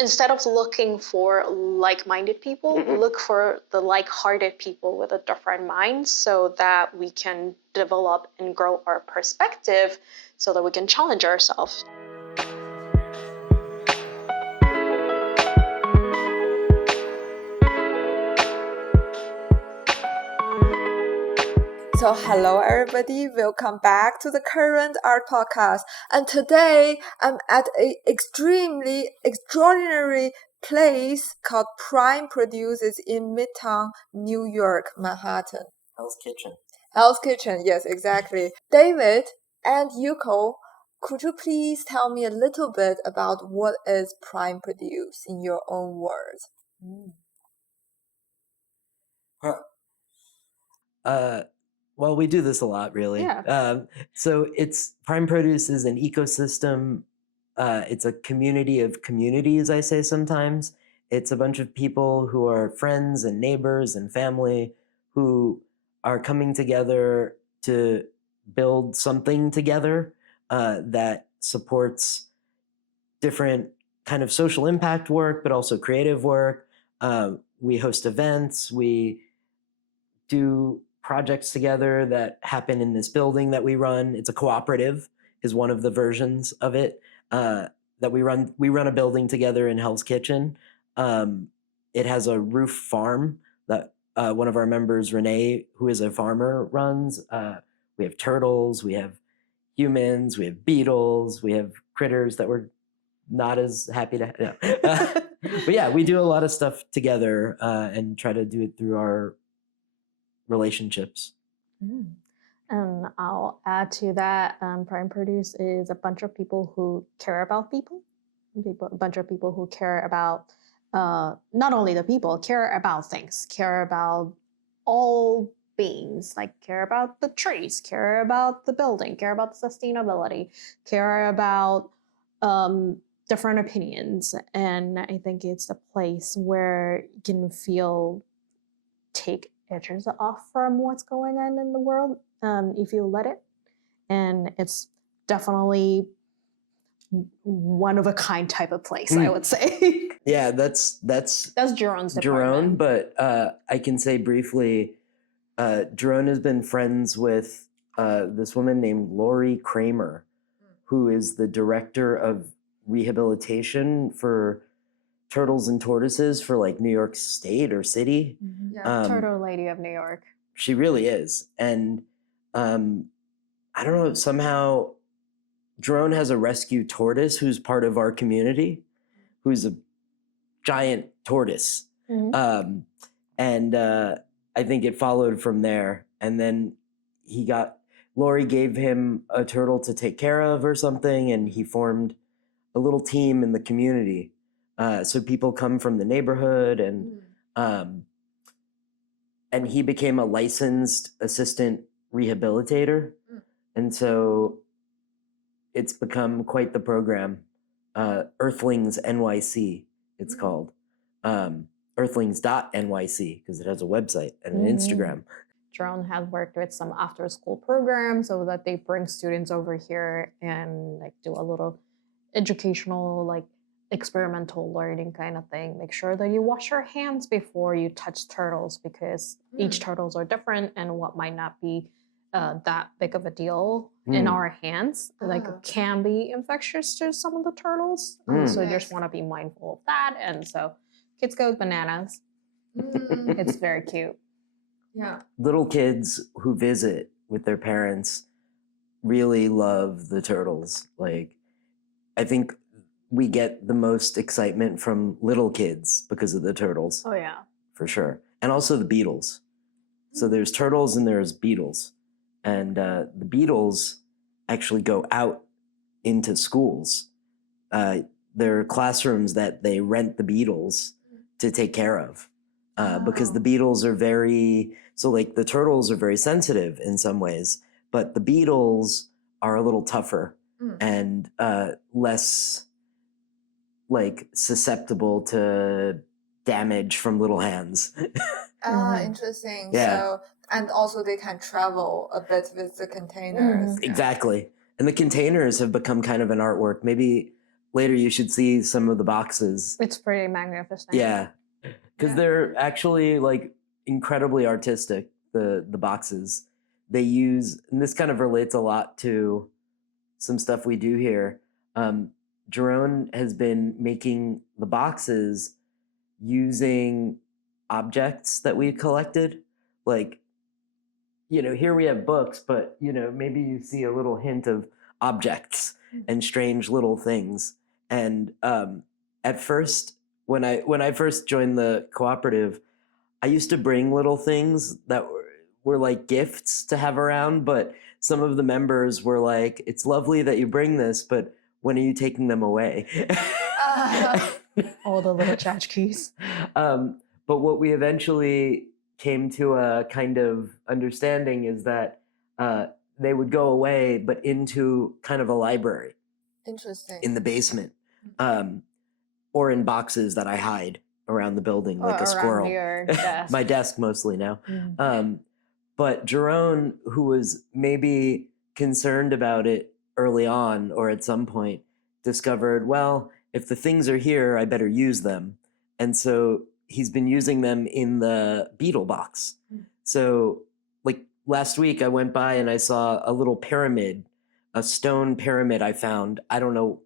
instead of looking for like-minded people, look for the like-hearted people with a different mind so that we can develop and grow our perspective so that we can challenge ourselves. So hello everybody, welcome back to the Current Art Podcast. And today I'm at an extraordinary place called Prime Produces in Midtown New York, Manhattan. Hell's Kitchen. Hell's Kitchen, yes, exactly. David and Yuko, could you please tell me a little bit about what is Prime Produce in your own words? Well, we do this a lot, really. Yeah. So Prime Produce is an ecosystem. It's a community of communities, I say sometimes. It's a bunch of people who are friends and neighbors and family who are coming together to build something together that supports different kind of social impact work, but also creative work. We host events. We do projects together that happen in this building that we run. It's a cooperative is one of the versions of it that we run. We run a building together in Hell's Kitchen. It has a roof farm that one of our members, Renee, who is a farmer, runs. We have turtles, we have humans, we have beetles, we have critters that we're not as happy to have. But yeah, we do a lot of stuff together and try to do it through our relationships. And I'll add to that, Prime Produce is a bunch of people who care about people, a bunch of people who care about not only the people, care about things, care about all beings, like care about the trees, care about the building, care about the sustainability, care about different opinions. And I think it's a place where you can take edges off from what's going on in the world if you let it. And it's definitely one of a kind type of place, I would say. Yeah, that's Jeroen's department. Jeroen, but I can say briefly, Jeroen has been friends with this woman named Lori Kramer, who is the director of rehabilitation for turtles and tortoises for like New York State or City. Yeah, Turtle Lady of New York. She really is. And I don't know, somehow Jeroen has a rescue tortoise who's part of our community, who's a giant tortoise. And I think it followed from there. And then Lori gave him a turtle to take care of or something, and he formed a little team in the community. So people come from the neighborhood, and he became a licensed assistant rehabilitator. And so it's become quite the program. Earthlings NYC, it's called. Earthlings.nyc, because it has a website and an Instagram. Jeroen has worked with some after-school programs so that they bring students over here and like do a little educational, like experimental learning kind of thing. Make sure that you wash your hands before you touch turtles, because each turtles are different, and what might not be that big of a deal in our hands like can be infectious to some of the turtles. So you just want to be mindful of that. And so kids go bananas. It's very cute. Yeah. Little kids who visit with their parents really love the turtles. Like, I think we get the most excitement from little kids because of the turtles. Oh yeah, for sure. And also the beetles. So there's turtles and there's beetles. And the beetles actually go out into schools. There are classrooms that they rent the beetles to take care of. Because the beetles are like the turtles are very sensitive in some ways, but the beetles are a little tougher and less like susceptible to damage from little hands. Interesting. Yeah. So, and also they can travel a bit with the containers. Exactly. And the containers have become kind of an artwork. Maybe later you should see some of the boxes. It's pretty magnificent. Yeah, because they're actually like incredibly artistic. The boxes they use, and this kind of relates a lot to some stuff we do here. Jerome has been making the boxes using objects that we collected. Like, here we have books, but maybe you see a little hint of objects and strange little things. And at first, when I first joined the cooperative, I used to bring little things that were like gifts to have around, but some of the members were like, "It's lovely that you bring this, but when are you taking them away?" All the little tchotchkes. But what we eventually came to a kind of understanding is that they would go away, but into kind of a library. Interesting. In the basement, or in boxes that I hide around the building like a squirrel. Your desk. My desk mostly now. But Jerome, who was maybe concerned about it early on or at some point, discovered, well, if the things are here, I better use them. And so he's been using them in the beetle box. So like last week I went by and I saw a little pyramid, a stone pyramid I found. I don't know.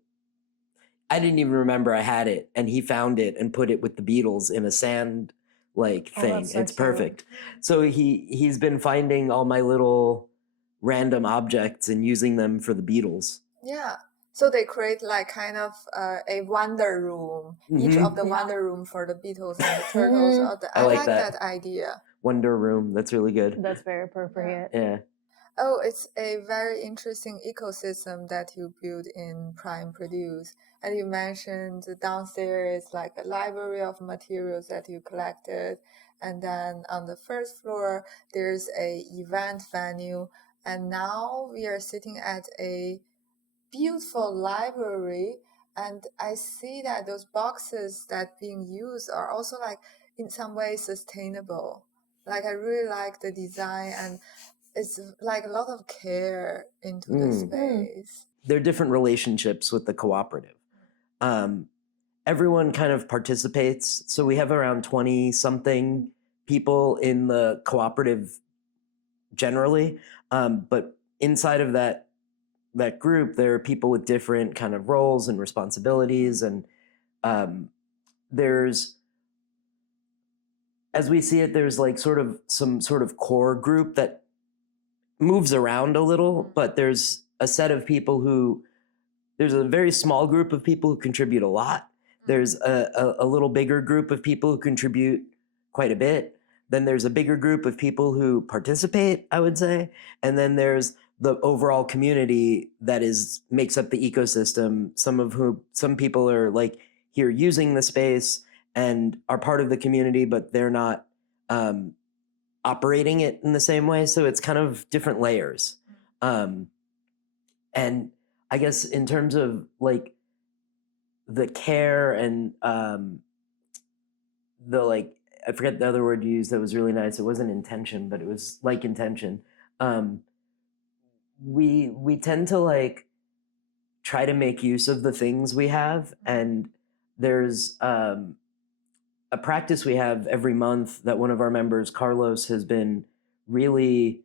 I didn't even remember I had it. And he found it and put it with the beetles in a sand thing. So it's cute. perfect. So he's been finding all my little random objects and using them for the beetles. Yeah. So they create like kind of a wonder room, each of the wonder room for the beetles and the turtles. I like that idea. Wonder room. That's really good. That's very appropriate. Yeah. Oh, it's a very interesting ecosystem that you build in Prime Produce. And you mentioned downstairs like a library of materials that you collected. And then on the first floor, there's a event venue. And now we are sitting at a beautiful library. And I see that those boxes that being used are also like in some way sustainable. Like I really like the design, and it's like a lot of care into the space. There are different relationships with the cooperative. Everyone kind of participates. So we have around 20 something people in the cooperative generally. But inside of that group, there are people with different kind of roles and responsibilities. And there's, as we see it, there's like some sort of core group that moves around a little, but there's a set of people there's a very small group of people who contribute a lot. There's a little bigger group of people who contribute quite a bit. Then there's a bigger group of people who participate, I would say. And then there's the overall community that makes up the ecosystem. Some people are like here using the space and are part of the community, but they're not operating it in the same way. So it's kind of different layers. And I guess in terms of like the care and the like, I forget the other word you used that was really nice. It wasn't intention, but it was like intention. We tend to like try to make use of the things we have. And there's a practice we have every month that one of our members, Carlos, has been really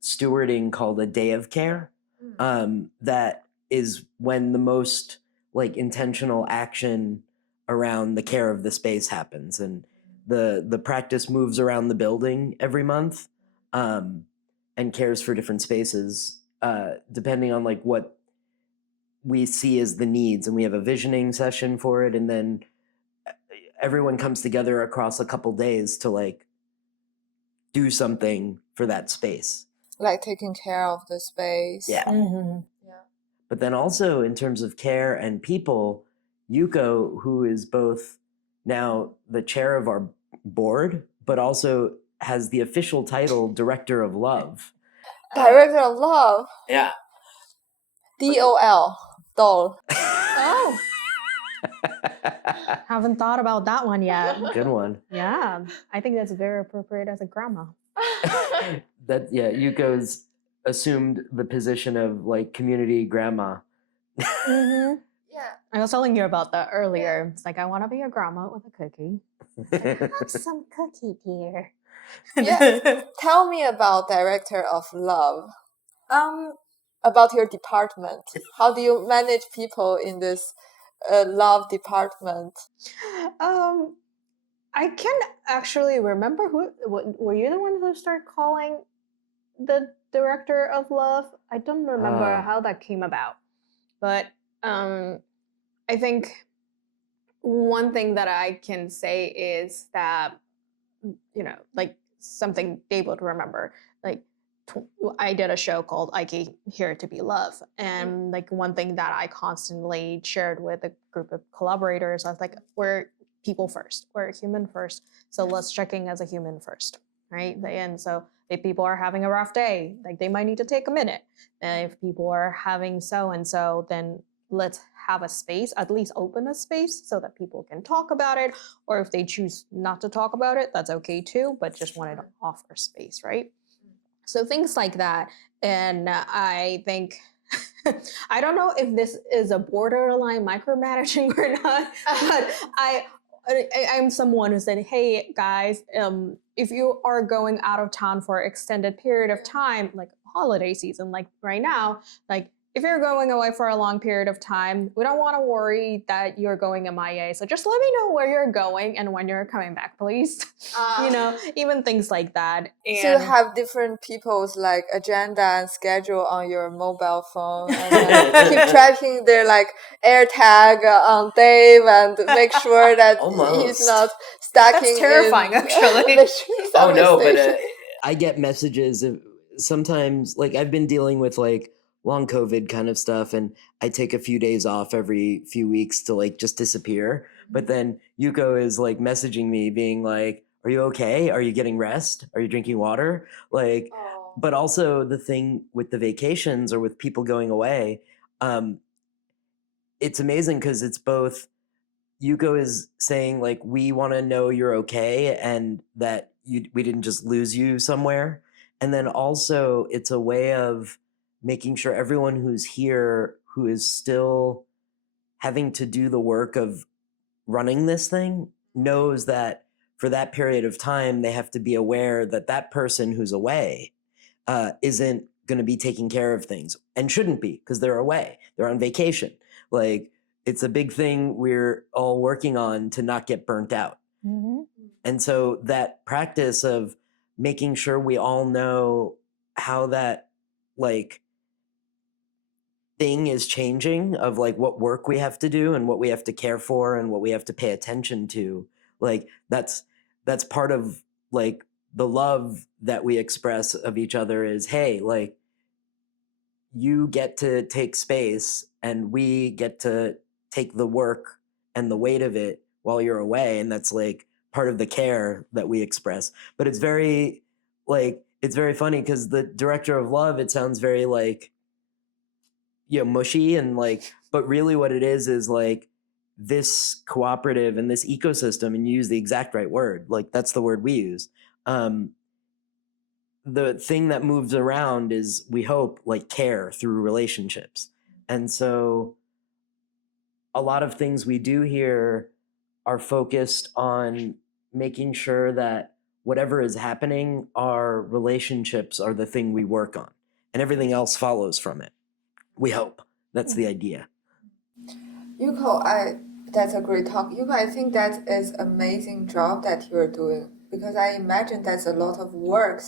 stewarding called a day of care. That is when the most like intentional action around the care of the space happens. And the practice moves around the building every month and cares for different spaces depending on like what we see as the needs. And we have a visioning session for it. And then everyone comes together across a couple days to like do something for that space. Like taking care of the space. Yeah. But then also in terms of care and people, Yuko, who is both now the chair of our board, but also has the official title Director of Love. Director of Love? Yeah. DOL. Doll. Oh. Haven't thought about that one yet. Good one. Yeah. I think that's very appropriate as a grandma. Yuko's assumed the position of like community grandma. Yeah, Yeah. I was telling you about that earlier. It's like I want to be a grandma with a cookie. Have some cookie, dear. Yes. Tell me about director of love. About your department. How do you manage people in this love department? I can't actually remember were you the one who started calling the director of love? I don't remember how that came about, but I think one thing that I can say is that, like something they would remember, like I did a show called I Came Here to Be Love. And like one thing that I constantly shared with a group of collaborators, I was like, we're people first, we're human first. So let's check in as a human first, right? And so if people are having a rough day, like they might need to take a minute. And if people are having so and so, then let's have a space, at least open a space so that people can talk about it. Or if they choose not to talk about it, that's okay too, but just wanted to offer space, right? So things like that. And I think, I don't know if this is a borderline micromanaging or not, but I'm someone who said, hey guys, if you are going out of town for an extended period of time, like holiday season, like right now, like if you're going away for a long period of time, we don't want to worry that you're going MIA. So just let me know where you're going and when you're coming back, please. Even things like that. And so you have different people's like agenda and schedule on your mobile phone, and keep tracking their like air tag on Dave and make sure that he's not stacking. That's terrifying, actually. Oh no, but I get messages of sometimes, like I've been dealing with like long COVID kind of stuff, and I take a few days off every few weeks to like just disappear. But then Yuko is like messaging me being like, are you okay? Are you getting rest? Are you drinking water? Like, but also the thing with the vacations or with people going away, it's amazing because it's both Yuko is saying like, we want to know you're okay and that we didn't just lose you somewhere. And then also it's a way of making sure everyone who's here, who is still having to do the work of running this thing, knows that for that period of time, they have to be aware that that person who's away isn't going to be taking care of things and shouldn't be because they're away. They're on vacation. Like, it's a big thing we're all working on to not get burnt out. Mm-hmm. And so that practice of making sure we all know how that like thing is changing, of like what work we have to do and what we have to care for and what we have to pay attention to, like that's part of like the love that we express of each other is, hey, like you get to take space and we get to take the work and the weight of it while you're away. And that's like part of the care that we express. But it's very funny because the director of love, it sounds very like, mushy and like, but really what it is like this cooperative and this ecosystem, and you use the exact right word, like that's the word we use. The thing that moves around is, we hope, like care through relationships. And so a lot of things we do here are focused on making sure that whatever is happening, our relationships are the thing we work on, and everything else follows from it. We hope. That's the idea. Yuko, that's a great talk. Yuko, I think that is amazing job that you're doing, because I imagine that's a lot of work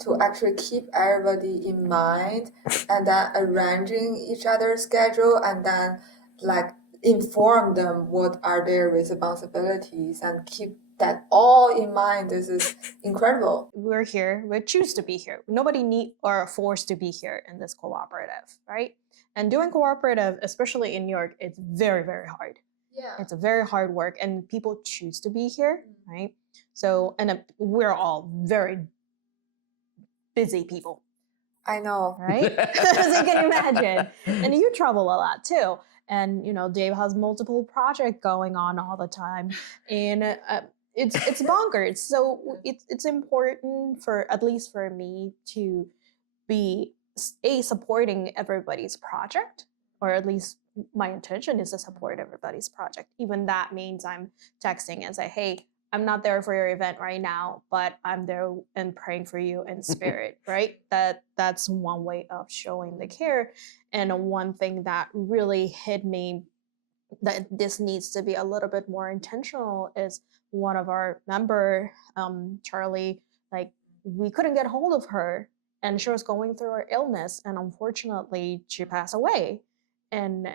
to actually keep everybody in mind and then arranging each other's schedule and then like inform them what are their responsibilities and keep that all in mind. This is incredible. We're here, we choose to be here. Nobody need or forced to be here in this cooperative, right? And doing cooperative, especially in New York, it's very, very hard. Yeah. It's a very hard work, and people choose to be here, right? So, and we're all very busy people. I know. Right? As you can imagine. And you travel a lot too. And, Dave has multiple projects going on all the time. And it's bonkers. So it's important, for at least for me, to be supporting everybody's project, or at least my intention is to support everybody's project. Even that means I'm texting and say, hey, I'm not there for your event right now, but I'm there and praying for you in spirit, right? That's one way of showing the care. And one thing that really hit me that this needs to be a little bit more intentional is one of our member, Charlie, like we couldn't get hold of her and she was going through her illness and unfortunately she passed away. And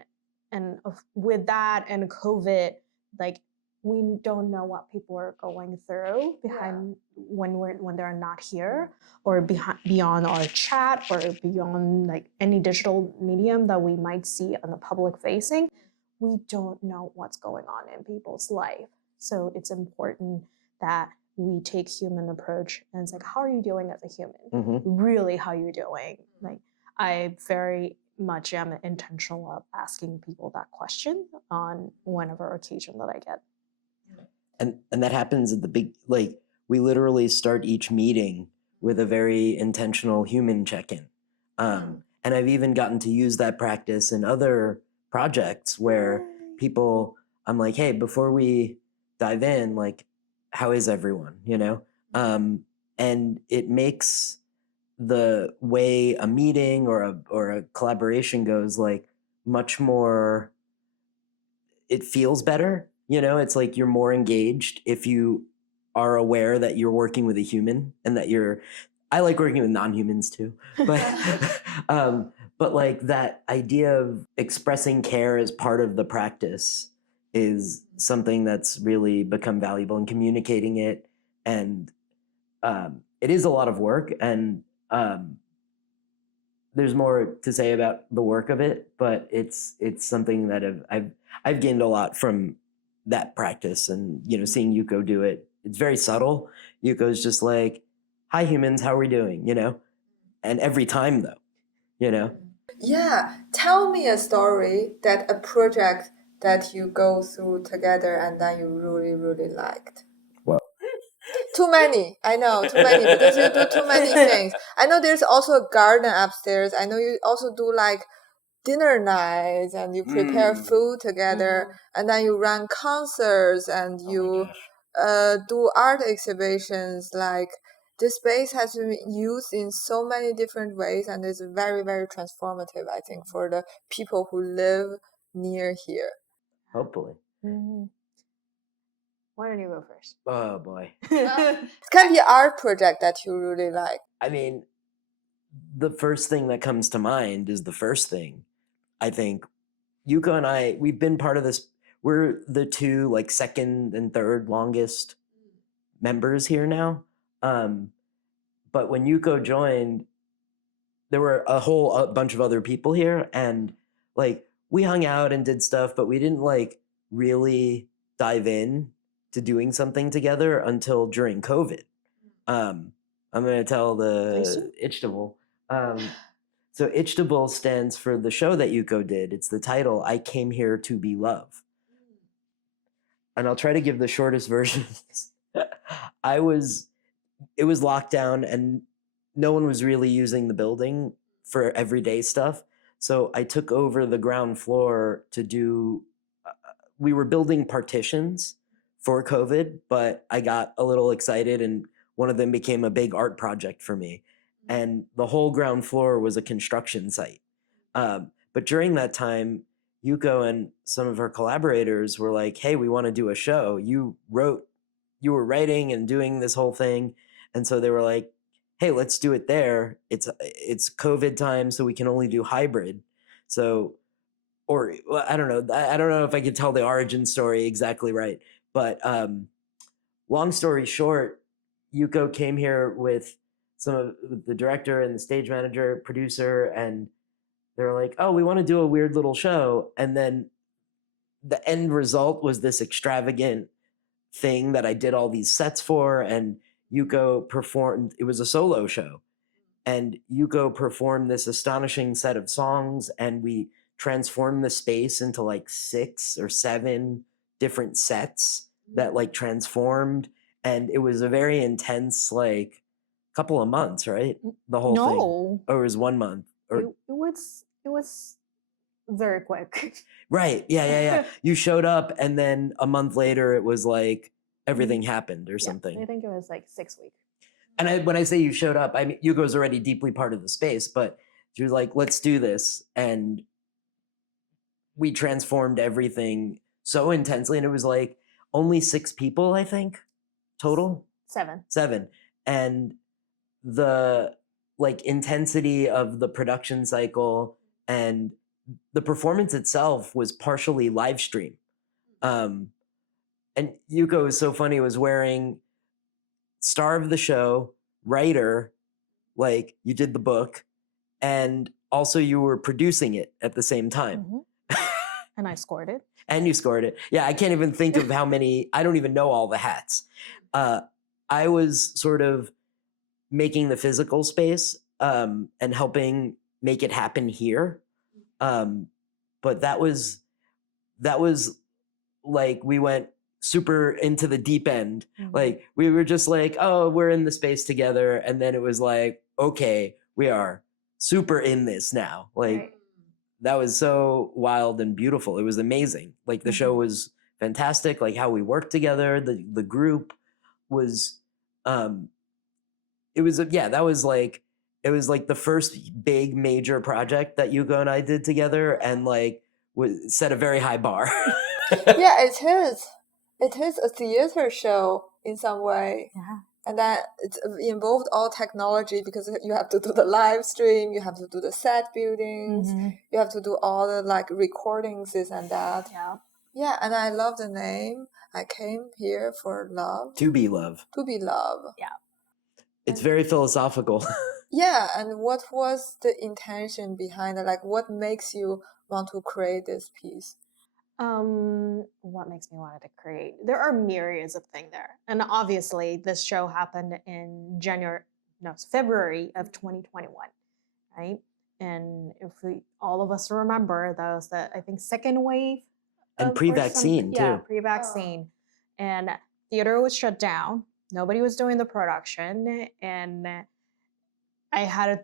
with that and COVID, like we don't know what people are going through behind when they're not here or beyond our chat or beyond like any digital medium that we might see on the public facing. We don't know what's going on in people's life. So it's important that we take human approach and it's like, how are you doing as a human? Really, how you doing? Like, I very much am intentional of asking people that question on whenever occasion that I get. And that happens at the big, like, we literally start each meeting with a very intentional human check-in. And I've even gotten to use that practice in other projects where people, I'm like, hey, before we dive in, like, how is everyone, you know? And it makes the way a meeting or a collaboration goes, like, much more, it feels better, you know? It's like you're more engaged if you are aware that you're working with a human and that I like working with non-humans too, but like that idea of expressing care as part of the practice is something that's really become valuable in communicating it. And it is a lot of work and there's more to say about the work of it, but it's something that I've gained a lot from that practice and, you know, seeing Yuko do it. It's very subtle. Yuko's just like, hi humans, how are we doing? You know? And every time though, you know? Yeah, tell me a story that a project that you go through together and that you really, really liked. Well, too many. I know, too many because you do too many things. I know there's also a garden upstairs. I know you also do like dinner nights and you prepare food together and then you run concerts and you do art exhibitions. Like this space has been used in so many different ways and is very, very transformative, I think, for the people who live near here. hopefully. Why don't you go first? Oh boy. It can be an art project that you really like. I mean, the first thing that comes to mind is the first thing. I think Yuko and I, we've been part of this. We're the two like second and third longest members here now. But when Yuko joined, there were a whole bunch of other people here and like we hung out and did stuff, but we didn't like really dive in to doing something together until during COVID. I'm going to tell the Ichtable. So Ichtable stands for the show that Yuko did. It's the title, I Came Here to Be Love. And I'll try to give the shortest version. It was locked down and no one was really using the building for everyday stuff. So I took over the ground floor to do, we were building partitions for COVID, but I got a little excited and one of them became a big art project for me. And the whole ground floor was a construction site. But during that time, Yuko and some of her collaborators were like, hey, we want to do a show. You were writing and doing this whole thing. And so they were like, hey, let's do it there. It's COVID time, so we can only do hybrid. So, or well, I don't know if I could tell the origin story exactly right. But long story short, Yuko came here with with the director and the stage manager, producer, and they were like, oh, we want to do a weird little show. And then the end result was this extravagant thing that I did all these sets for, and Yuko performed. It was a solo show, and Yuko performed this astonishing set of songs, and we transformed the space into like 6 or 7 different sets that like transformed, and it was a very intense like couple of months, right? The whole thing. Or it was 1 month. Or it was very quick. Right. Yeah. You showed up, and then a month later, it was like everything happened or something. I think it was like 6 weeks. And when I say you showed up, I mean, Yuko's already deeply part of the space, but she was like, let's do this. And we transformed everything so intensely. And it was like only 6 people, I think, total. 7. 7. And the like intensity of the production cycle and the performance itself was partially live stream. And Yuko was so funny, was wearing star of the show, writer, like you did the book, and also you were producing it at the same time. And I scored it. And you scored it. Yeah, I can't even think of how many, I don't even know all the hats. I was sort of making the physical space and helping make it happen here. But that was like, we went super into the deep end. Like we were just like, oh, we're in the space together. And then it was like, okay, we are super in this now. Like that was so wild and beautiful. It was amazing. Like the show was fantastic. Like how we worked together, the group was, it was like the first big major project that Yuko and I did together, and like set a very high bar. Yeah, it is. It is a theater show in some way. Yeah. And that it involved all technology, because you have to do the live stream, you have to do the set buildings, you have to do all the like recordings, this and that. Yeah. Yeah, and I love the name. I came here for love. To be love. To be love. Yeah. It's very philosophical. Yeah, and what was the intention behind it? Like, what makes you want to create this piece? What makes me want to create? There are myriads of things there. And obviously this show happened in February of 2021, right? And if all of us remember, that was the, I think, second wave. And pre-vaccine too. Yeah, pre-vaccine. And theater was shut down. Nobody was doing the production. And I had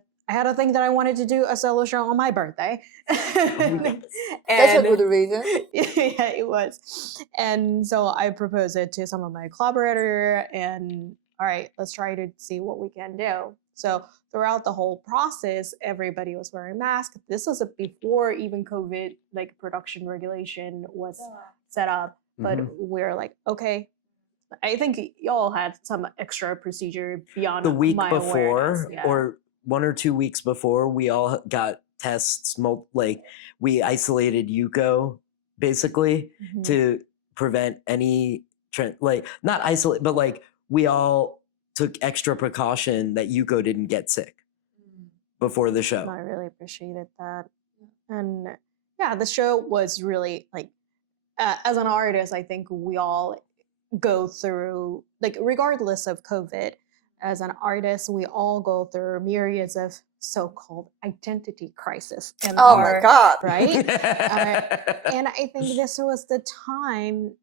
a thing that I wanted to do, a solo show on my birthday. That's a good reason. Yeah, it was. And so I proposed it to some of my collaborators, and all right, let's try to see what we can do. So throughout the whole process, everybody was wearing masks. This was before even COVID, like production regulation was set up. But we're like, okay, I think y'all had some extra procedure beyond the week my before, yeah. or 1 or 2 weeks before, we all got tests. Like we isolated Yuko basically to prevent any like not isolate, but like we all took extra precaution that Yuko didn't get sick before the show. I really appreciated that. And yeah, the show was really like, as an artist, I think we all go through, like, regardless of COVID, as an artist, we all go through myriads of so-called identity crisis. My God. Right? And I think this was the time,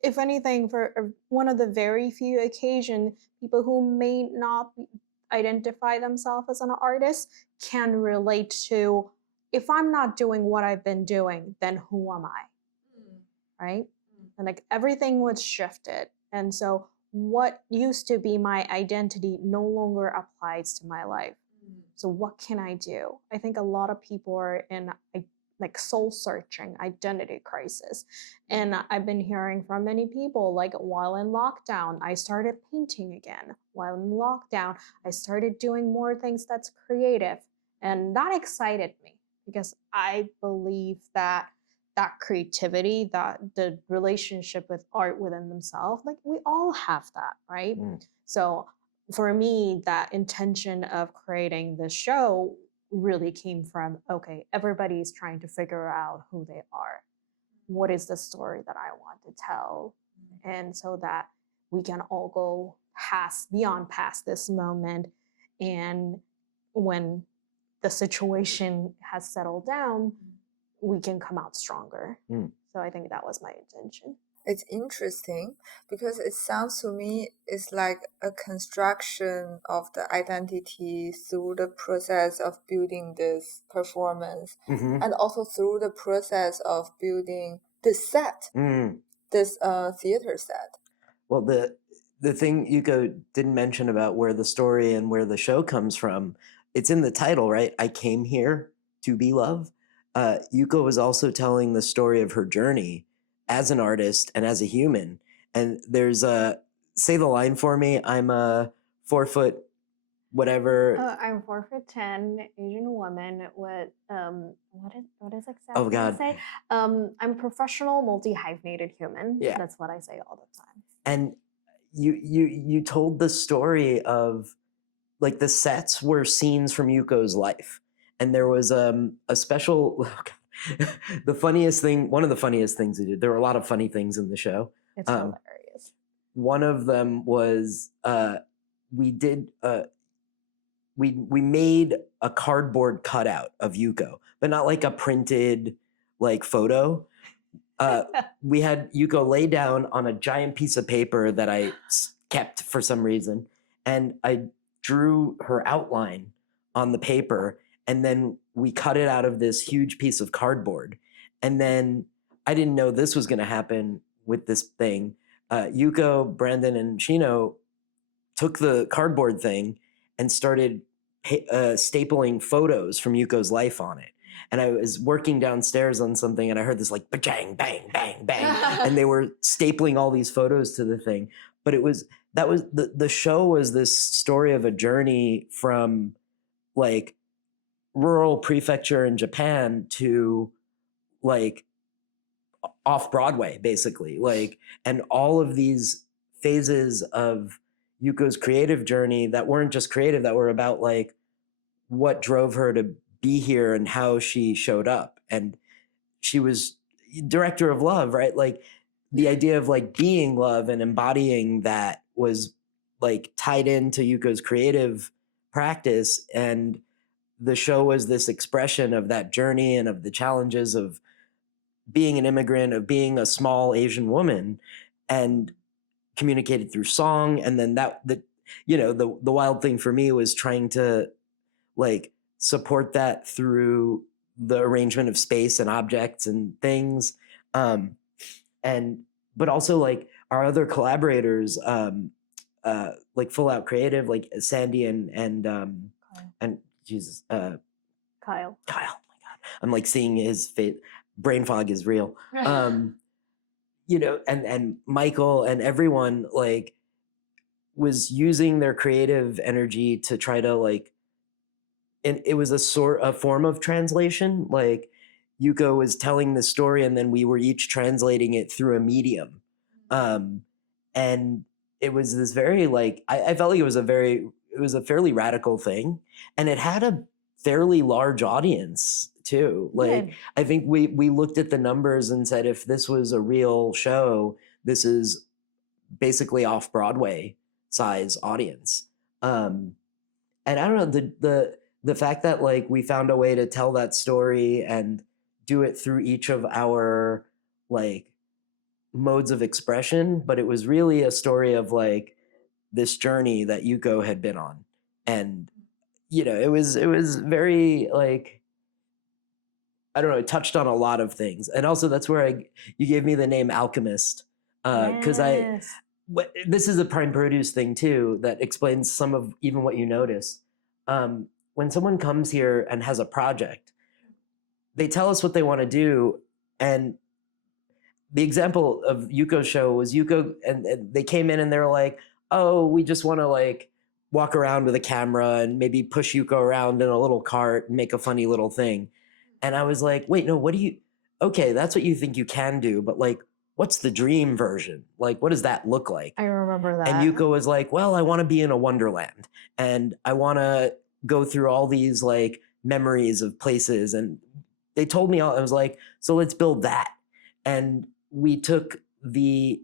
if anything, for one of the very few occasions, people who may not identify themselves as an artist can relate to, if I'm not doing what I've been doing, then who am I? Right? And like everything was shifted. And so what used to be my identity no longer applies to my life. So what can I do? I think a lot of people are in like soul searching, identity crisis. And I've been hearing from many people, like, while in lockdown, I started painting again. While in lockdown, I started doing more things that's creative. And that excited me, because I believe that creativity, that the relationship with art within themselves, like we all have that, right? So for me, that intention of creating this show really came from, okay, everybody's trying to figure out who they are. What is the story that I want to tell? And so that we can all go beyond this moment. And when the situation has settled down, we can come out stronger. So I think that was my intention. It's interesting because it sounds to me it's like a construction of the identity through the process of building this performance, and also through the process of building this set, this theater set. Well, the thing Yuko didn't mention about where the story and where the show comes from, it's in the title, right? I came here to be love. Yuko was also telling the story of her journey as an artist and as a human. And there's a, say the line for me, I'm a 4 foot whatever. I'm 4'10" Asian woman with what is exactly Oh God. I say? I'm a professional multi-hyphenated human. Yeah. That's what I say all the time. And you told the story of like the sets were scenes from Yuko's life. And there was a special the funniest thing, one of the funniest things we did. There were a lot of funny things in the show. It's hilarious. One of them was we did we made a cardboard cutout of Yuko, but not like a printed like photo. We had Yuko lay down on a giant piece of paper that I kept for some reason, and I drew her outline on the paper, and then we cut it out of this huge piece of cardboard. And then I didn't know this was going to happen with this thing. Yuko, Brandon, and Shino took the cardboard thing and started stapling photos from Yuko's life on it. And I was working downstairs on something, and I heard this like bang, bang, bang, bang, and they were stapling all these photos to the thing. But the show was this story of a journey from like rural prefecture in Japan to like off Broadway, basically, like, and all of these phases of Yuko's creative journey that weren't just creative, that were about like what drove her to be here and how she showed up. And she was director of love, right? Like the idea of like being love and embodying that was like tied into Yuko's creative practice. And the show was this expression of that journey and of the challenges of being an immigrant, of being a small Asian woman, and communicated through song. And then the wild thing for me was trying to like support that through the arrangement of space and objects and things. But also like our other collaborators, like Full Out Creative, like Sandy and Jesus, Kyle. Oh my God, I'm like seeing his face. Brain fog is real. And Michael and everyone like was using their creative energy to try to like, and it was a form of translation. Like Yuko was telling the story, and then we were each translating it through a medium. And it was this very like, I felt like it was a fairly radical thing, and it had a fairly large audience too. Like, yeah. I think we looked at the numbers and said, if this was a real show, this is basically off Broadway size audience. And I don't know, the fact that like we found a way to tell that story and do it through each of our like modes of expression, but it was really a story of like this journey that Yuko had been on. And it was very like, I don't know, it touched on a lot of things. And also that's where you gave me the name Alchemist. Because this is a Prime Produce thing too, that explains some of even what you noticed. When someone comes here and has a project, they tell us what they want to do. And the example of Yuko's show was Yuko, and they came in and they're like, oh, we just want to like walk around with a camera and maybe push Yuko around in a little cart and make a funny little thing. And I was like, wait, no, okay, that's what you think you can do, but like, what's the dream version? Like, what does that look like? I remember that. And Yuko was like, well, I want to be in a wonderland, and I want to go through all these like memories of places. And they told me I was like, so let's build that. And we took the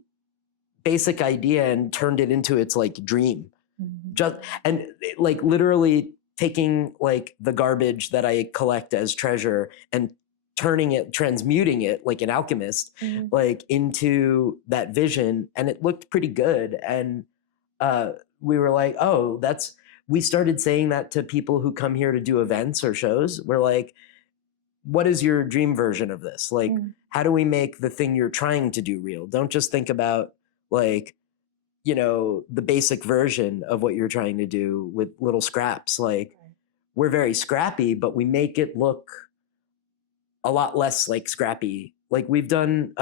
basic idea and turned it into its like dream. And like literally taking like the garbage that I collect as treasure and transmuting it like an alchemist, like into that vision, and it looked pretty good. And we were like, oh, we started saying that to people who come here to do events or shows. We're like, what is your dream version of this? Like, how do we make the thing you're trying to do real? Don't just think about like, you know, the basic version of what you're trying to do with little scraps. Like, we're very scrappy, but we make it look a lot less like scrappy. Like we've done,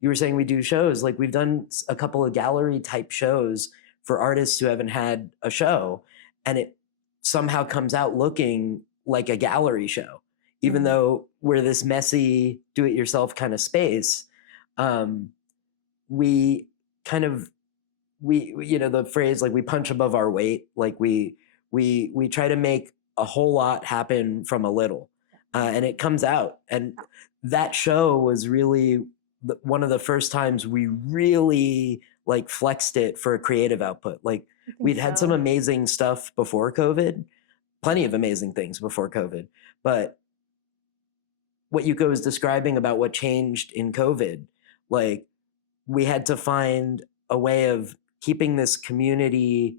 you were saying we do shows, like we've done a couple of gallery type shows for artists who haven't had a show, and it somehow comes out looking like a gallery show, even though we're this messy do-it-yourself kind of space. We kind of, you know, the phrase, like we punch above our weight, like we try to make a whole lot happen from a little, and it comes out. And that show was really one of the first times we really like flexed it for a creative output. Like we'd had some amazing stuff before COVID, plenty of amazing things before COVID, but what Yuko was describing about what changed in COVID, like we had to find a way of keeping this community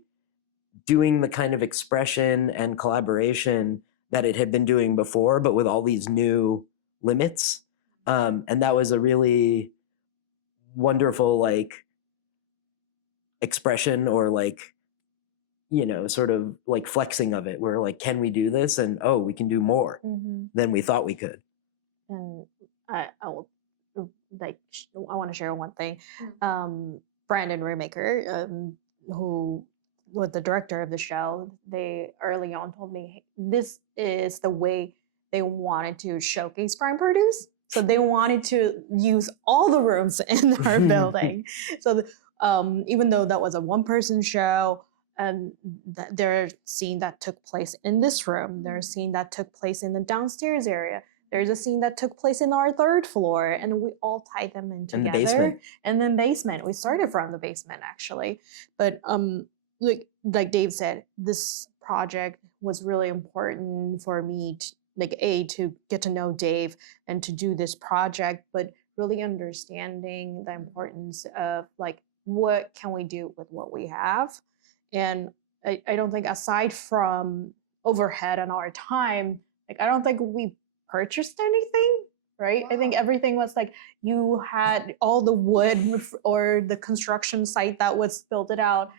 doing the kind of expression and collaboration that it had been doing before, but with all these new limits. And that was a really wonderful like expression, or like, you know, sort of like flexing of it. We're like, can we do this? And oh, we can do more than we thought we could. And I will like, I want to share one thing. Brandon Remaker, who was the director of the show, they early on told me, hey, this is the way they wanted to showcase Prime Produce. So they wanted to use all the rooms in our building. So even though that was a one-person show, and there's a scene that took place in this room, there's a scene that took place in the downstairs area, there's a scene that took place in our third floor, and we all tied them in together. In the basement. And then basement. We started from the basement actually. But like Dave said, this project was really important for me to get to know Dave and to do this project, but really understanding the importance of like, what can we do with what we have? And I don't think, aside from overhead and our time, like I don't think we purchased anything, right? I think everything was like, you had all the wood or the construction site that was built it out.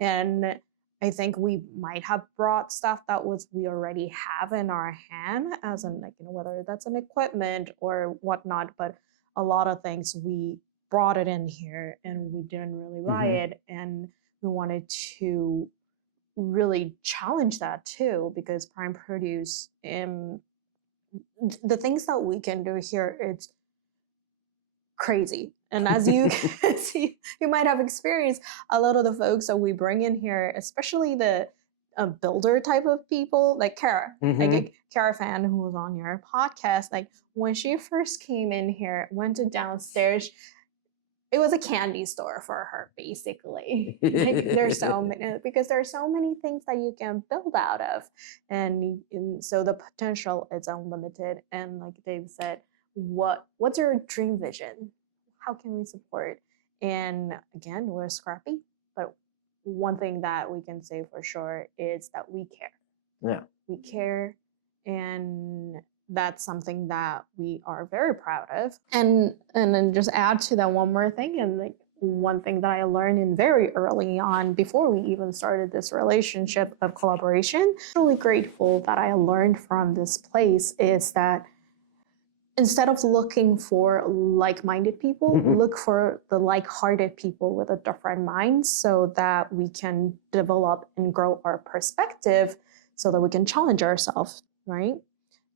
And I think we might have brought stuff that we already have in our hand, as in like, you know, whether that's an equipment or whatnot, but a lot of things we brought it in here and we didn't really buy it. And we wanted to really challenge that too, because Prime Produce, the things that we can do here, it's crazy. And as you can see, you might have experienced, a lot of the folks that we bring in here, especially the builder type of people, like Kara, like Kara Fan, who was on your podcast, like when she first came in here, went to downstairs, it was a candy store for her, basically. Like, there's so many, because there are so many things that you can build out of, and so the potential is unlimited. And like Dave said, what's your dream vision? How can we support? And again, we're scrappy, but one thing that we can say for sure is that we care. Yeah, we care, and that's something that we are very proud of. And then just add to that one more thing, and like one thing that I learned in very early on, before we even started this relationship of collaboration, really grateful that I learned from this place, is that instead of looking for like-minded people, look for the like-hearted people with a different mind, so that we can develop and grow our perspective, so that we can challenge ourselves, right?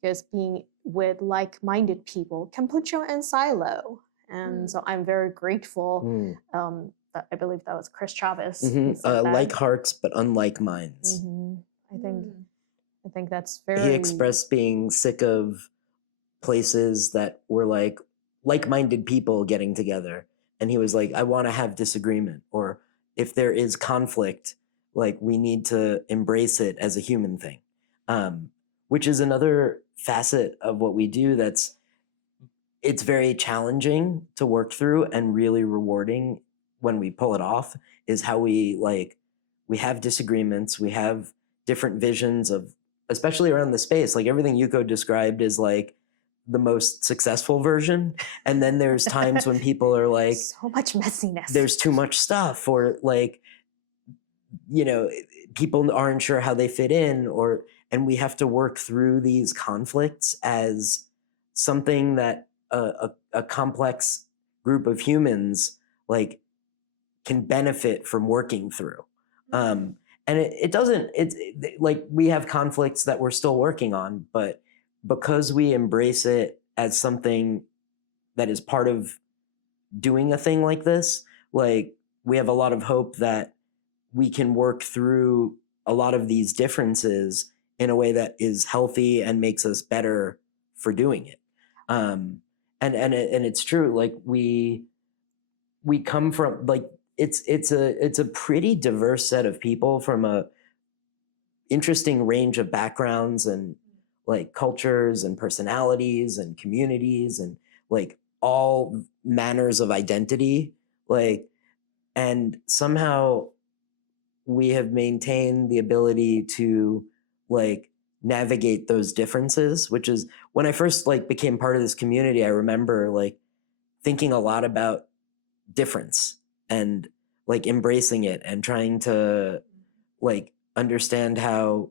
Because being with like-minded people can put you in silo. And so I'm very grateful. That I believe that was Chris Chavez. Like hearts, but unlike minds. I think that's very... He expressed being sick of places that were like-minded people getting together. And he was like, I want to have disagreement. Or if there is conflict, like we need to embrace it as a human thing. which is another facet of what we do it's very challenging to work through and really rewarding when we pull it off, is how we have disagreements, we have different visions of, especially around the space, like everything Yuko described is like the most successful version. And then there's times when people are like, so much messiness. there's too much stuff, or like, people aren't sure how they fit in, and we have to work through these conflicts as something that a complex group of humans like can benefit from working through. And it's like we have conflicts that we're still working on, but because we embrace it as something that is part of doing a thing like this, like we have a lot of hope that we can work through a lot of these differences in a way that is healthy and makes us better for doing it. And it's true. Like we come from like, it's a pretty diverse set of people from a interesting range of backgrounds and like cultures and personalities and communities and like all manners of identity, like, and somehow we have maintained the ability to like navigate those differences, which is when I first like became part of this community, I remember like thinking a lot about difference and like embracing it and trying to like understand how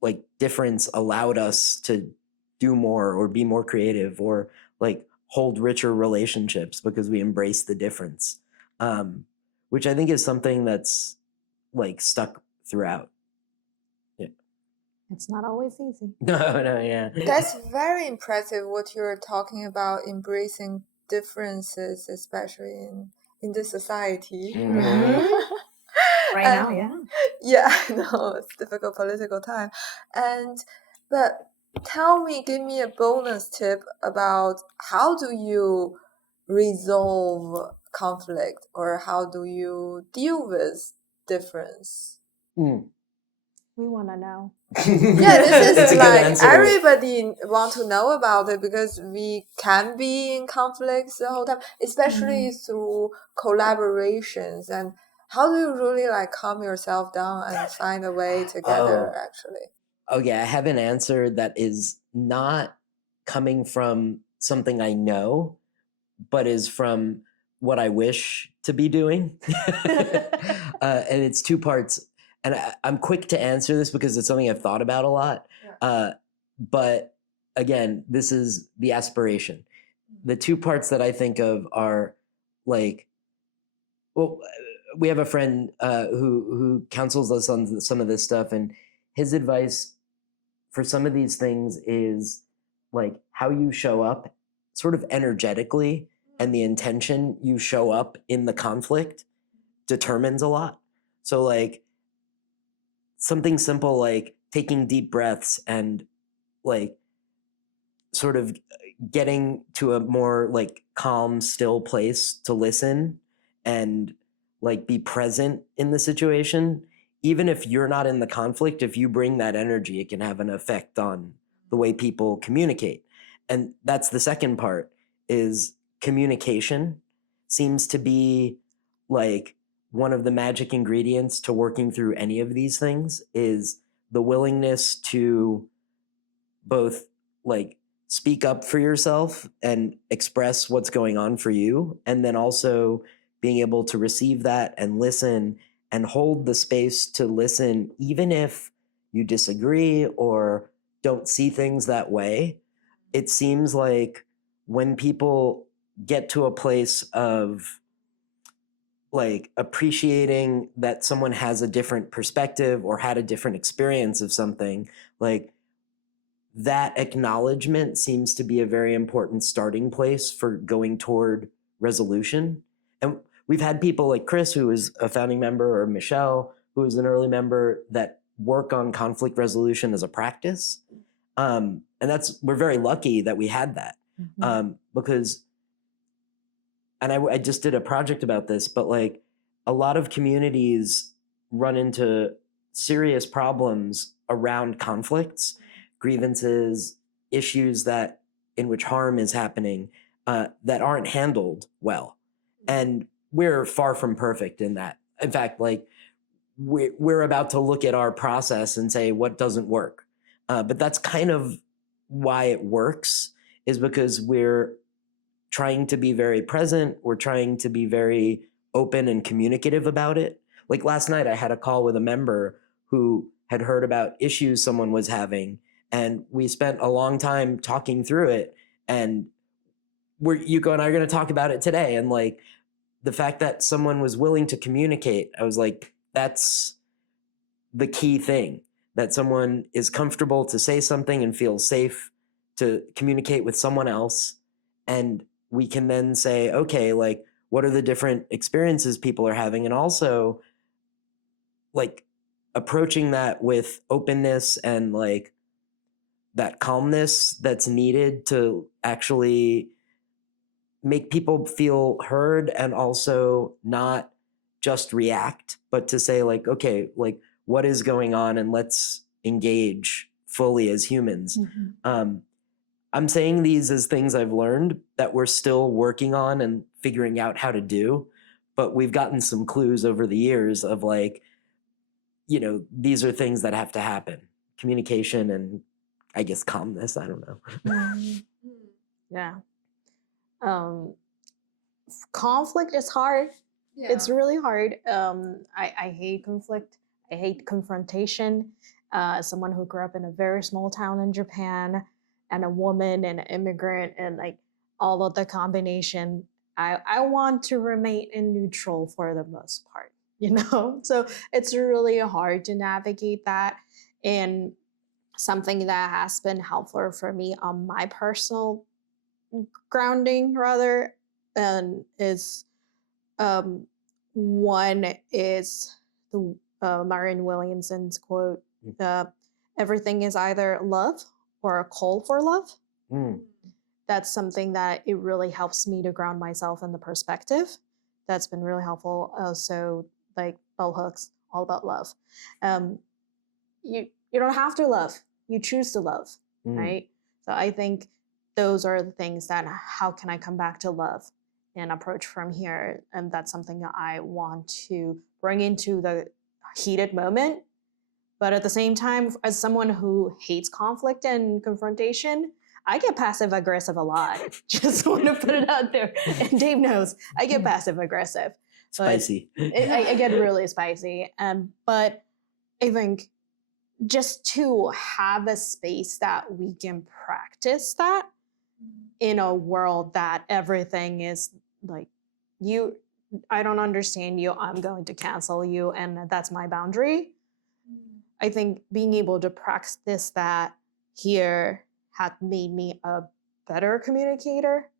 like difference allowed us to do more or be more creative or like hold richer relationships because we embrace the difference, which I think is something that's like stuck throughout. Yeah. It's not always easy. No, yeah. That's very impressive what you're talking about, embracing differences, especially in the society. Right And- now, yeah. Yeah, I know it's difficult political time, but give me a bonus tip about how do you resolve conflict or how do you deal with difference? We want to know. Yeah, this It's is a good like answer. everybody want to know about it because we can be in conflicts the whole time, especially through collaborations. And how do you really like calm yourself down and find a way together? Oh. Actually, Okay, I have an answer that is not coming from something I know, but is from what I wish to be doing. And it's two parts. And I'm quick to answer this because it's something I've thought about a lot. But again, this is the aspiration. The two parts that I think of are like, well, we have a friend who counsels us on some of this stuff, and his advice for some of these things is like how you show up sort of energetically and the intention you show up in the conflict determines a lot. So like something simple like taking deep breaths and like sort of getting to a more like calm, still place to listen and like be present in the situation. Even if you're not in the conflict, if you bring that energy, it can have an effect on the way people communicate. And that's the second part, is communication seems to be like one of the magic ingredients to working through any of these things, is the willingness to both like speak up for yourself and express what's going on for you, and then also being able to receive that and listen and hold the space to listen, even if you disagree or don't see things that way. It seems like when people get to a place of like appreciating that someone has a different perspective or had a different experience of something, like that acknowledgement seems to be a very important starting place for going toward resolution. And we've had people like Chris, who is a founding member, or Michelle, who is an early member, that work on conflict resolution as a practice. And we're very lucky that we had that. Because, and I just did a project about this, but like a lot of communities run into serious problems around conflicts grievances, issues that in which harm is happening that aren't handled well. And we're far from perfect in that. In fact, like we're about to look at our process and say what doesn't work. But that's kind of why it works, is because we're trying to be very present. We're trying to be very open and communicative about it. Like last night, I had a call with a member who had heard about issues someone was having, and we spent a long time talking through it. And Yuko and I are going to talk about it today. And like the fact that someone was willing to communicate, I was like, that's the key thing, that someone is comfortable to say something and feels safe to communicate with someone else. And we can then say, okay, like, what are the different experiences people are having? And also like approaching that with openness and like that calmness that's needed to actually make people feel heard, and also not just react, but to say like, okay, like what is going on, and let's engage fully as humans. I'm saying these as things I've learned that we're still working on and figuring out how to do, but we've gotten some clues over the years of like, you know, these are things that have to happen. Communication and I guess calmness, I don't know. Yeah. Conflict is hard. Yeah. It's really hard. I hate conflict. I hate confrontation. As someone who grew up in a very small town in Japan, and a woman and an immigrant, and like all of the combination, I want to remain in neutral for the most part, you know? So it's really hard to navigate that. And something that has been helpful for me on my personal grounding rather is one is the Marianne Williamson's quote, everything is either love or a call for love. That's something that it really helps me to ground myself in the perspective. That's been really helpful. Also, like bell hooks, all about love. You don't have to love. You choose to love, right? So I think those are the things that, how can I come back to love and approach from here? And that's something that I want to bring into the heated moment. But at the same time, as someone who hates conflict and confrontation, I get passive aggressive a lot. Just want to put it out there. And Dave knows I get passive aggressive. Spicy. I get really spicy. But I think just to have a space that we can practice that in a world that everything is like, I don't understand you, I'm going to cancel you, and that's my boundary. I think being able to practice that here had made me a better communicator,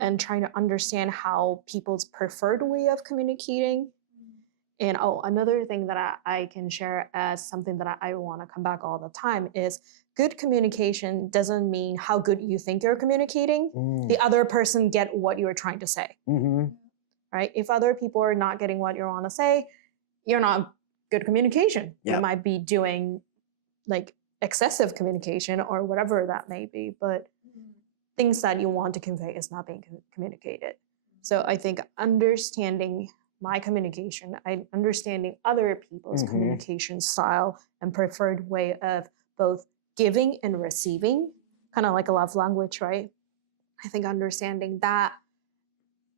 and trying to understand how people's preferred way of communicating. And another thing that I can share as something that I want to come back all the time is good communication doesn't mean how good you think you're communicating. The other person get what you're trying to say, right? If other people are not getting what you want to say, you're not good communication. You might be doing like excessive communication or whatever that may be, but things that you want to convey is not being communicated. So I think understanding my communication, understanding other people's communication style and preferred way of both giving and receiving, kind of like a love language, right? I think understanding that,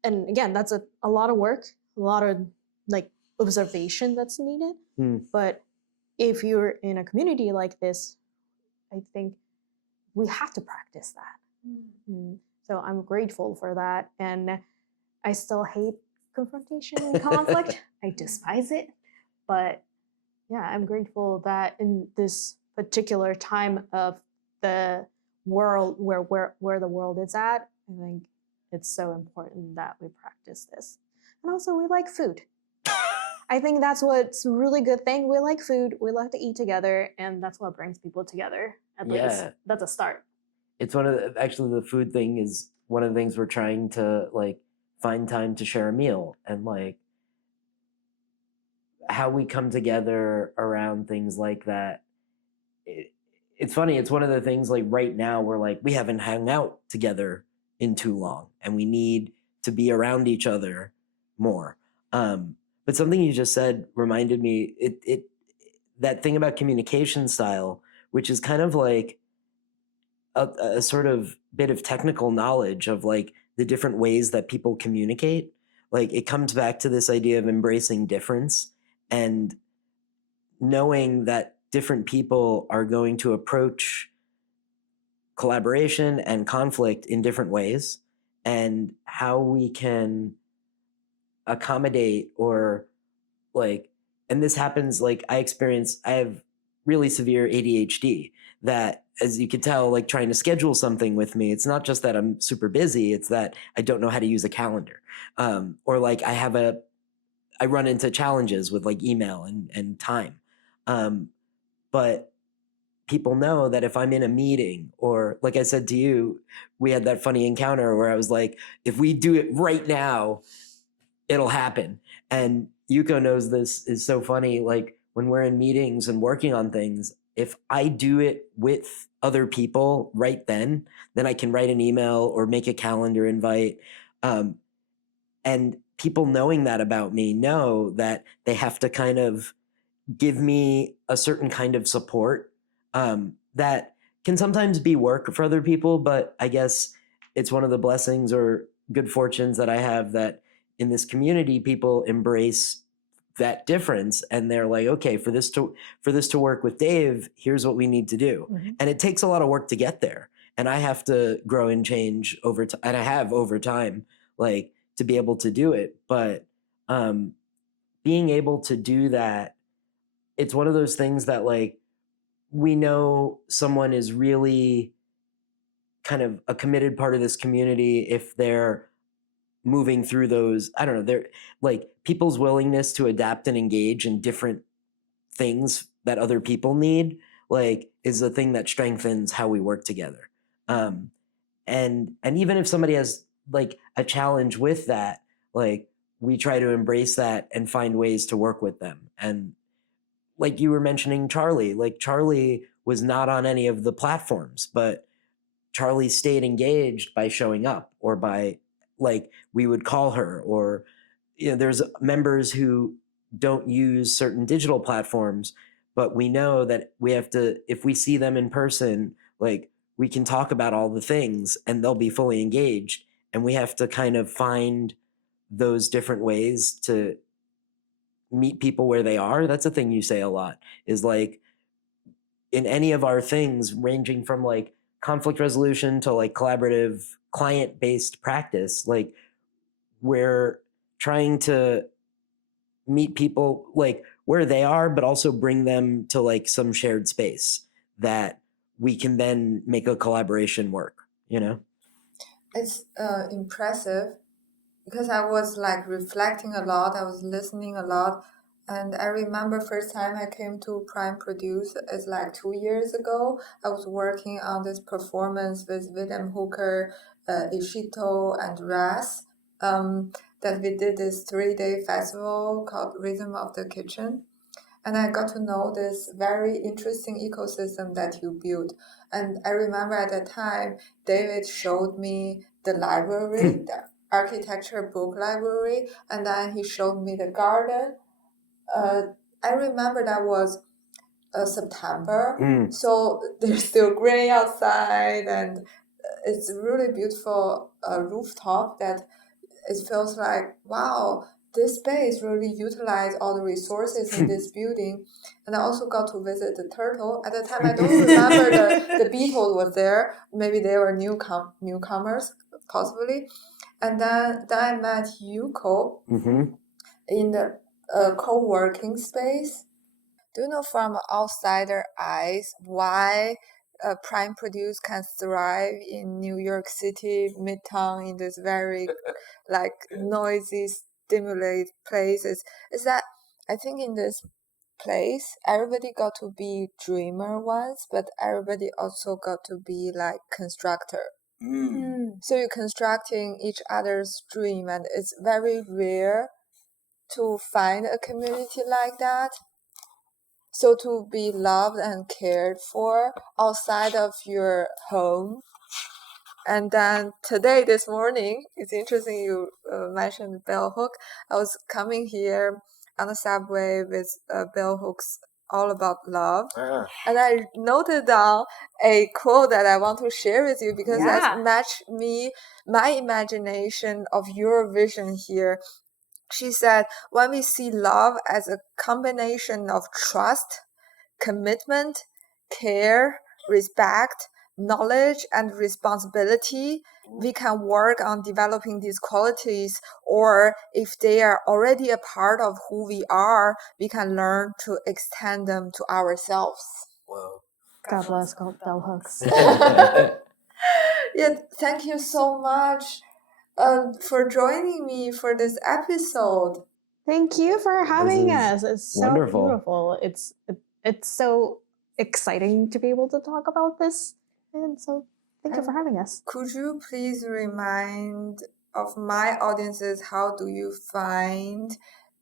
and again, that's a lot of work, a lot of like observation that's needed. But if you're in a community like this, I think we have to practice that. So I'm grateful for that. And I still hate confrontation and conflict. I despise it. But yeah, I'm grateful that in this particular time of the world where the world is at, I think it's so important that we practice this. And also we like food. I think that's what's a really good thing. We like food, we love to eat together, and that's what brings people together. At least that's a start. It's actually the food thing is one of the things we're trying to like find time to share a meal, and like how we come together around things like that. it's funny. It's one of the things like right now we're like, we haven't hung out together in too long and we need to be around each other more. But something you just said reminded me, that thing about communication style, which is kind of like a sort of bit of technical knowledge of like the different ways that people communicate. Like it comes back to this idea of embracing difference and knowing that different people are going to approach collaboration and conflict in different ways, and how we can accommodate or like, and this happens, like I have really severe ADHD that, as you could tell, like trying to schedule something with me, it's not just that I'm super busy, it's that I don't know how to use a calendar. Or like I run into challenges with like email and time. But people know that if I'm in a meeting, or like I said to you, we had that funny encounter where I was like, if we do it right now, it'll happen. And Yuko knows this is so funny. Like when we're in meetings and working on things, if I do it with other people right then I can write an email or make a calendar invite. And people knowing that about me know that they have to kind of give me a certain kind of support that can sometimes be work for other people. But I guess it's one of the blessings or good fortunes that I have, that in this community, people embrace that difference and they're like, okay, for this to work with Dave, here's what we need to do. Mm-hmm. And it takes a lot of work to get there. And I have to grow and change over time, and I have over time, like to be able to do it. But being able to do that, it's one of those things that like we know someone is really kind of a committed part of this community if they're moving through those, I don't know, they're like people's willingness to adapt and engage in different things that other people need, like is a thing that strengthens how we work together. And even if somebody has like a challenge with that, like we try to embrace that and find ways to work with them. And like you were mentioning Charlie, like Charlie was not on any of the platforms, but Charlie stayed engaged by showing up, or by like we would call her, or there's members who don't use certain digital platforms, but we know that we have to, if we see them in person, like we can talk about all the things and they'll be fully engaged, and we have to kind of find those different ways to meet people where they are. That's a thing you say a lot, is like in any of our things, ranging from like conflict resolution to like collaborative client-based practice, like we're trying to meet people like where they are, but also bring them to like some shared space that we can then make a collaboration work, It's impressive because I was like reflecting a lot, I was listening a lot. And I remember first time I came to Prime Produce is like 2 years ago. I was working on this performance with William Hooker, Ishito, and Ras. That we did this 3-day festival called Rhythm of the Kitchen. And I got to know this very interesting ecosystem that you built. And I remember at that time, David showed me the library, the architecture book library, and then he showed me the garden. I remember that was September, so there's still gray outside, and it's a really beautiful rooftop that it feels like, wow, this space really utilized all the resources in this building. And I also got to visit the turtle. At the time, I don't remember the beetle was there. Maybe they were newcomers, possibly. And then I met Yuko in the co-working space. Do you know from outsider eyes why Prime Produce can thrive in New York City, Midtown, in this very like noisy, stimulate places? Is that I think in this place, everybody got to be dreamer once, but everybody also got to be like constructor. So you're constructing each other's dream, and it's very rare to find a community like that. So to be loved and cared for outside of your home. And then today, this morning, it's interesting you mentioned bell hook. I was coming here on the subway with bell hooks all about love. And I noted down a quote that I want to share with you because that matched my imagination of your vision here. She said, when we see love as a combination of trust, commitment, care, respect, knowledge, and responsibility, we can work on developing these qualities, or if they are already a part of who we are, we can learn to extend them to ourselves. Whoa. God bless bell hooks. Yeah, thank you so much for joining me for this episode. Thank you for having us. It's so wonderful. beautiful. It's so exciting to be able to talk about this. And so thank you for having us. Could you please remind of my audiences, how do you find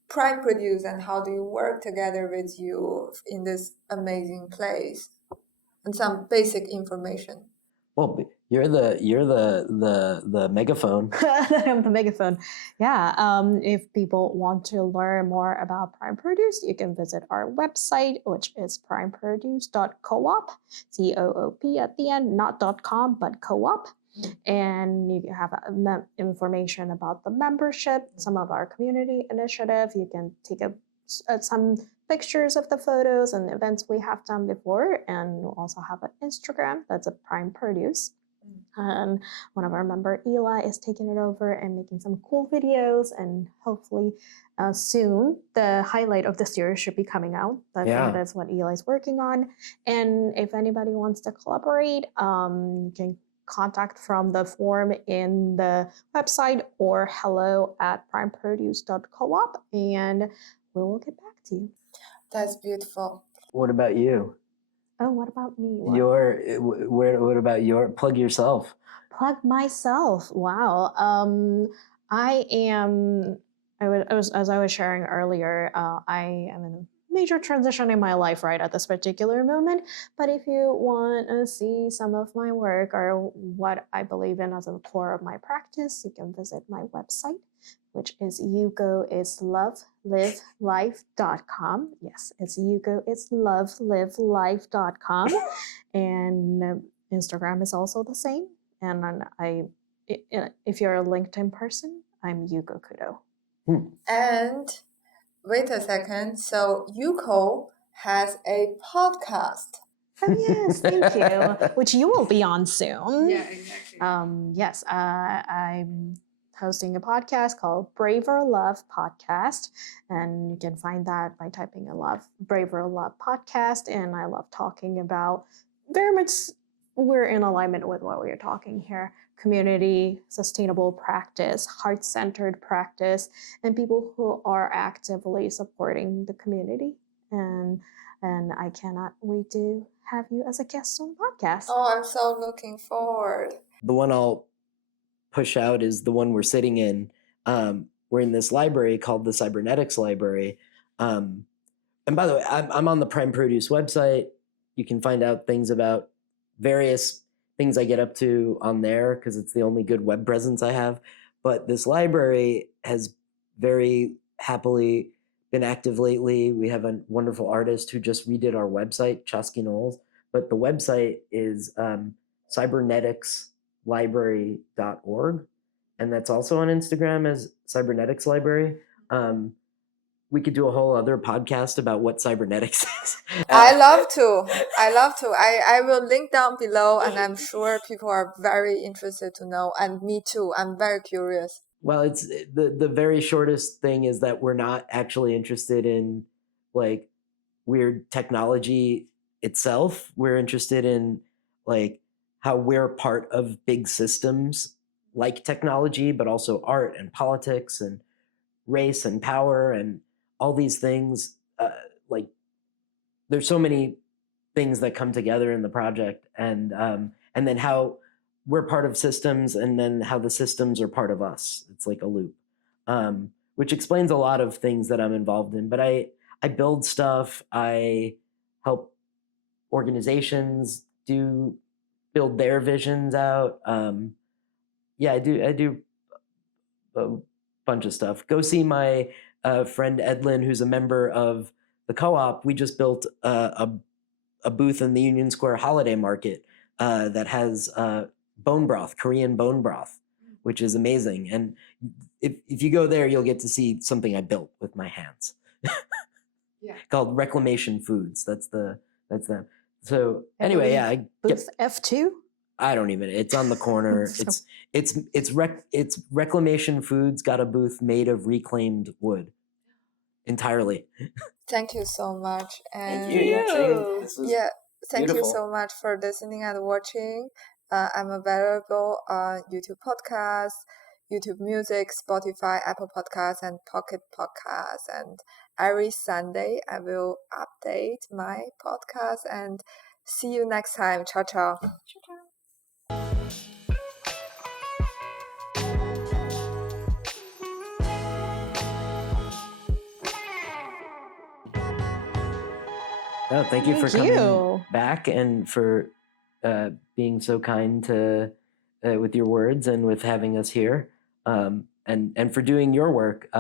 Prime Produce and how do you work together with you in this amazing place? And some basic information. Well, you're the megaphone. I'm the megaphone. Yeah. If people want to learn more about Prime Produce, you can visit our website, which is primeproduce.coop, COOP at the end, not .com, but co-op. And you can have information about the membership, some of our community initiative. You can take some pictures of the photos and events we have done before, and we'll also have an Instagram that's a Prime Produce. And one of our member, Eli, is taking it over and making some cool videos, and hopefully soon the highlight of the series should be coming out. I think that's what Eli's working on. And if anybody wants to collaborate, you can contact from the form in the website or hello@primeproduce.coop, and we will get back to you. That's beautiful. What about you? Oh, what about me? What about your plug yourself? Plug myself. Wow. I am. As I was sharing earlier, I am in a major transition in my life right at this particular moment. But if you want to see some of my work or what I believe in as a core of my practice, you can visit my website, which is yukoislovelive.life.com. Yes, it's yukoislovelive.life.com. And Instagram is also the same. And if you're a LinkedIn person, I'm Yuko Kudou. And wait a second. So Yuko has a podcast. Oh, yes, thank you. Which you will be on soon. Yeah, exactly. Yes, I'm hosting a podcast called Braver Love Podcast, and you can find that by typing in Braver Love Podcast. And I love talking about very much, we're in alignment with what we're talking here: community, sustainable practice, heart-centered practice, and people who are actively supporting the community. And I cannot wait to have you as a guest on the podcast. Oh, I'm so looking forward. The one I'll push out is the one we're sitting in. We're in this library called the Cybernetics Library. And by the way, I'm on the Prime Produce website. You can find out things about various things I get up to on there because it's the only good web presence I have. But this library has very happily been active lately. We have a wonderful artist who just redid our website, Chusky Knowles. But the website is cyberneticslibrary.org. And that's also on Instagram as Cybernetics Library. We could do a whole other podcast about what cybernetics is. I love to. I will link down below, and I'm sure people are very interested to know. And me too. I'm very curious. Well, it's the very shortest thing is that we're not actually interested in like weird technology itself. We're interested in like how we're part of big systems like technology, but also art and politics and race and power and all these things. Like there's so many things that come together in the project, and then how we're part of systems, and then how the systems are part of us. It's like a loop, which explains a lot of things that I'm involved in. But I build stuff. I help organizations build their visions out. I do a bunch of stuff. Go see my friend Edlin, who's a member of the co-op. We just built a booth in the Union Square Holiday Market that has bone broth, Korean bone broth, which is amazing. And if you go there, you'll get to see something I built with my hands. Called Reclamation Foods. That's them. So anyway, booth F2. I don't even. It's on the corner. It's Reclamation Foods got a booth made of reclaimed wood entirely. Thank you so much. And Thank you. Thank beautiful. you so much for listening and watching. I'm available on YouTube Podcasts, YouTube Music, Spotify, Apple Podcasts, and Pocket Podcasts. And every Sunday, I will update my podcast. And see you next time. Ciao, ciao. Oh, thank you for coming back and for being so kind to with your words and with having us here, and for doing your work.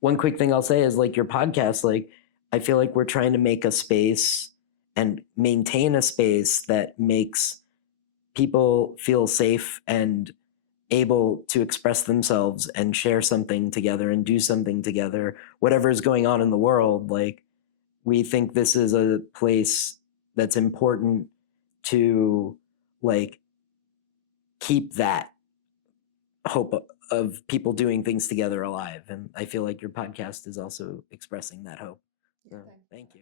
One quick thing I'll say is, like, your podcast, like, I feel like we're trying to make a space and maintain a space that makes people feel safe and able to express themselves and share something together and do something together, whatever is going on in the world. Like, we think this is a place that's important to, like, keep that hope of people doing things together alive. And I feel like your podcast is also expressing that hope. So, thank you.